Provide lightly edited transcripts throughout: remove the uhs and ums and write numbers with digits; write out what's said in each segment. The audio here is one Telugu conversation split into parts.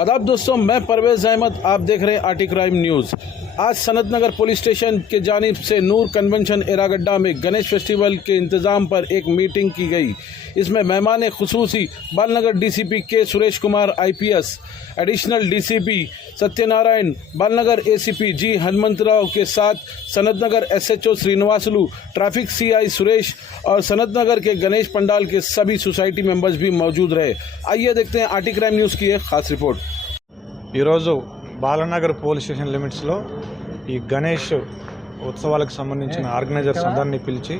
आदाब दोस्तों, मैं परवेज़ अहमद, आप देख रहे हैं आर्टी क्राइम न्यूज़। आज सनत नगर पुलिस स्टेशन के जानिब से नूर कन्वेंशन एरागड्डा में गणेश फेस्टिवल के इंतज़ाम पर एक मीटिंग की गई। इसमें मेहमान खुसूसी बालनगर डीसीपी के Suresh Kumar IPS, additional DCP Satyanarayan, Balanagar ACP जी हनुमंतराव के साथ सनत नगर SHO Srinivasulu, traffic CI Suresh और सनत नगर के गणेश पंडाल के सभी सोसाइटी मेंबर्स भी मौजूद रहे। आइए देखते हैं आर्टी क्राइम न्यूज़ की एक खास रिपोर्ट। ఈరోజు బాలనగర్ పోలీస్ స్టేషన్ లిమిట్స్లో ఈ గణేష్ ఉత్సవాలకు సంబంధించిన ఆర్గనైజర్స్ అందరినీ పిలిచి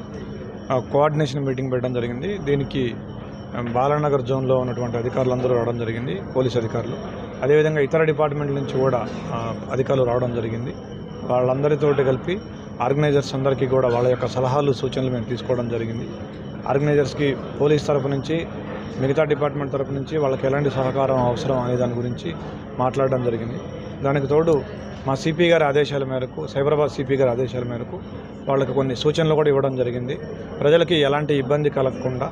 కోఆర్డినేషన్ మీటింగ్ పెట్టడం జరిగింది. దీనికి బాలనగర్ జోన్లో ఉన్నటువంటి అధికారులందరూ రావడం జరిగింది, పోలీస్ అధికారులు. అదేవిధంగా ఇతర డిపార్ట్మెంట్ల నుంచి కూడా అధికారులు రావడం జరిగింది. వాళ్ళందరితోటి కలిపి ఆర్గనైజర్స్ అందరికీ కూడా వాళ్ళ యొక్క సలహాలు సూచనలు మేము తీసుకోవడం జరిగింది. ఆర్గనైజర్స్కి పోలీస్ తరఫు నుంచి, మిగతా డిపార్ట్మెంట్ తరఫు నుంచి వాళ్ళకి ఎలాంటి సహకారం అవసరం అనే దాని గురించి మాట్లాడడం జరిగింది. దానికి తోడు మా సిపి గారి ఆదేశాల మేరకు, సైబరాబాద్ సిపి గారి ఆదేశాల మేరకు వాళ్ళకి కొన్ని సూచనలు కూడా ఇవ్వడం జరిగింది. ప్రజలకి ఎలాంటి ఇబ్బంది కలగకుండా,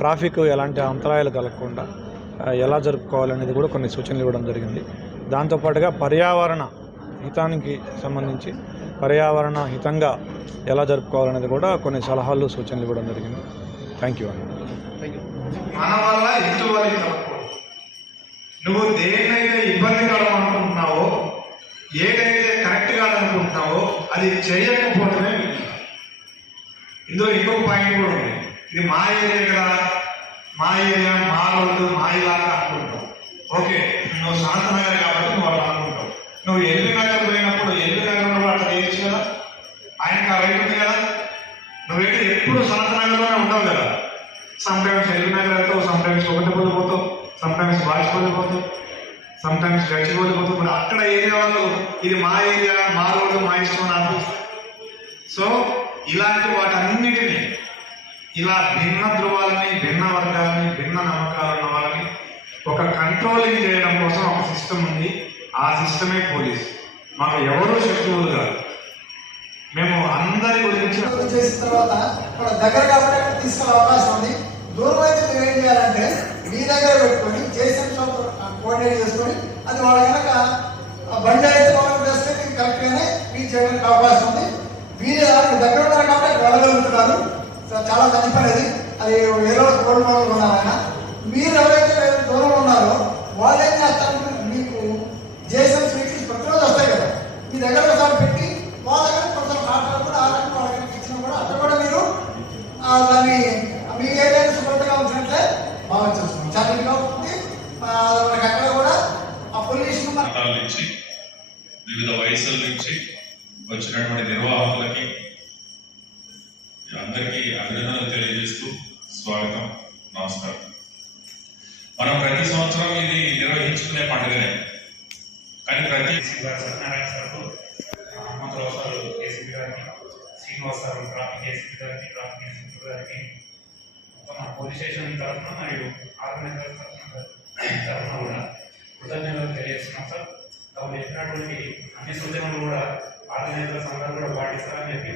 ట్రాఫిక్ ఎలాంటి అంతరాయాలు కలగకుండా ఎలా జరుపుకోవాలనేది కూడా కొన్ని సూచనలు ఇవ్వడం జరిగింది. దాంతోపాటుగా పర్యావరణ హితానికి సంబంధించి పర్యావరణ హితంగా ఎలా జరుపుకోవాలనేది కూడా కొన్ని సలహాలు సూచనలు ఇవ్వడం జరిగింది. థ్యాంక్ యూ అండి. మన వల్ల ఇంటి నువ్వు దేన్నైతే ఇబ్బందికరం అనుకుంటున్నావో, ఏదైతే కరెక్ట్ కాదనుకుంటున్నావో అది చేయకపోవడమే. ఇందులో ఇంకొక పాయింట్ కూడా ఉంది. ఇది మా ఏరియా కదా, మా ఏరియా, మా రోడ్డు, మా ఇలాగా అనుకుంటావు. ఓకే, నువ్వు సనత్ నగర్ కాబట్టి నువ్వు అలా అనుకుంటావు. నువ్వు ఎల్బీ నగర్ పోయినప్పుడు ఎల్బీ నగర్లో అట్లా చేయొచ్చు కదా, ఆయనకు ఆ రైట్ ఉంది కదా. నువ్వేంటి ఎప్పుడు సనత్ నగర్లోనే ఉండవు కదా. సమ్టైమ్స్ ఎల్బీ నగర్ వెళ్తావు, సమ్టైమ్స్ ఒకటిపల్లి పోతావు, సమ్టైమ్స్ బాజ్పల్లి పోతావు, సమ్టైమ్స్ గచ్చిపల్లి పోతావు. మరి అక్కడ ఏరియా వాళ్ళు ఇది మా ఏరియా, మా రోడ్డు, మా ఇష్టం అని అనిపిస్తుంది. సో ఇలాంటి వాటన్నిటినీ, ఇలా భిన్న ధృవాలని, భిన్న వర్గాలని, భిన్న నమ్మకాలు ఉన్న వాళ్ళని ఒక కంట్రోలింగ్ చేయడం కోసం ఒక సిస్టమ్ ఉంది. ఆ సిస్టమే పోలీస్. మాకు ఎవరూ శత్రువులు కాదు. మేము అందరి గురించి చేసిన తర్వాత దగ్గర కాబట్టి తీసుకెళ్ళే అవకాశం ఉంది. దూరం అయితే మీరు ఏం చేయాలంటే మీ దగ్గర పెట్టుకొని జేసీఎం షాప్ కోఆర్డినేట్ చేసుకొని అది వాళ్ళ కనుక బండి అయితే వాళ్ళకి చేస్తే మీకు కరెక్ట్గానే మీరు చేయడానికి అవకాశం ఉంది. మీరు దగ్గర ఉన్నారు కాబట్టి వెళ్ళగలుగుతున్నారు. చాలా మంచి పని అది వేరే రోడ్డు మోడల్ ఉన్నారు ఆయన. మీరు ఎవరైతే దూరంలో ఉన్నారో వాళ్ళు ఏం చేస్తారు, మీకు జేసీఎం స్వీట్స్ ప్రతిరోజు వస్తాయి కదా, మీ దగ్గర ఒకసారి పెట్టి వాళ్ళ దగ్గర కొంచెం మాట్లాడు కూడా వాళ్ళకి ఇచ్చినా కూడా అక్కడ కూడా మీరు దాన్ని మీ ఏరియాని శుభ్రతగా ఉంచినట్లే బాగా చేస్తున్నాం. చాలా నీట్గా ఉంటుంది. మనకి అక్కడ కూడా ఆ పొల్యూషన్ నుంచి వివిధ వయసుల నుంచి వచ్చినటువంటి నిర్వాహకులకి అందరికీ అభినందనలు తెలియజేస్తూ స్వాగతం, నమస్కారం. మనం ప్రతి సంవత్సరం ఇది నిర్వహించుకునే పండుగనే, కానీ ప్రతి సత్యనారాయణ సార్కు, హనుమంతరావు సార్ ACP గారికి, శ్రీనివాస్ సార్ ట్రాఫిక్ ACP గారికి, ట్రాఫిక్ ACP గారికి, మొత్తం మన పోలీస్ స్టేషన్ తరఫున మరియు ఆర్గనైజర్ తరఫున కూడా కృతజ్ఞతలు తెలియజేస్తున్నాం సార్. వాళ్ళు చెప్పినటువంటి అన్ని సూచనలు కూడా ఆర్గనైజర్స్ అందరూ కూడా పాటిస్తారని చెప్పి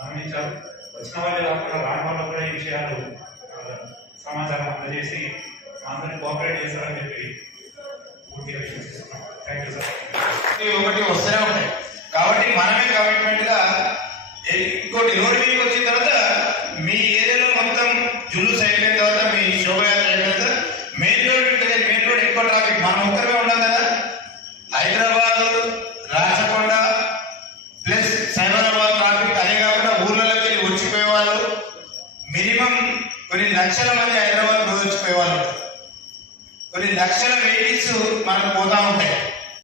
గమనించారు. వచ్చిన వాళ్ళే కాకుండా రాని వాళ్ళు కూడా ఈ విషయాలు సమాచారం అందజేసి అందరినీ కోఆపరేట్ చేస్తారని చెప్పి పూర్తిగా విశ్వసిస్తున్నాం. Thank you sir. ఒకటి వస్తూనే ఉంటాయి కాబట్టి మనమే కమిట్మెంట్ గా ఇంకోటి రోడ్డు మీదకి వచ్చిన తర్వాత మీ ఏరియాలో మొత్తం జుల్లు సైడ్ అయిన తర్వాత మీ శోభయాత్ర అయిన తర్వాత మెయిన్ రోడ్ ఉంటుంది. మెయిన్ రోడ్ ఎక్కువ ట్రాఫిక్ మనం ఒక్కరిగా ఉండదు కదా. హైదరాబాద్, రాచకొండ ప్లస్ సైబరాబాద్ ట్రాఫిక్, అదే కాకుండా ఊర్లలోకి వెళ్ళి వచ్చిపోయే వాళ్ళు మినిమం కొన్ని లక్షల మంది హైదరాబాద్ రోజు వచ్చిపోయే వాళ్ళు, కొన్ని లక్షల వెహికల్స్ మనకు పోతా ఉంటాయి.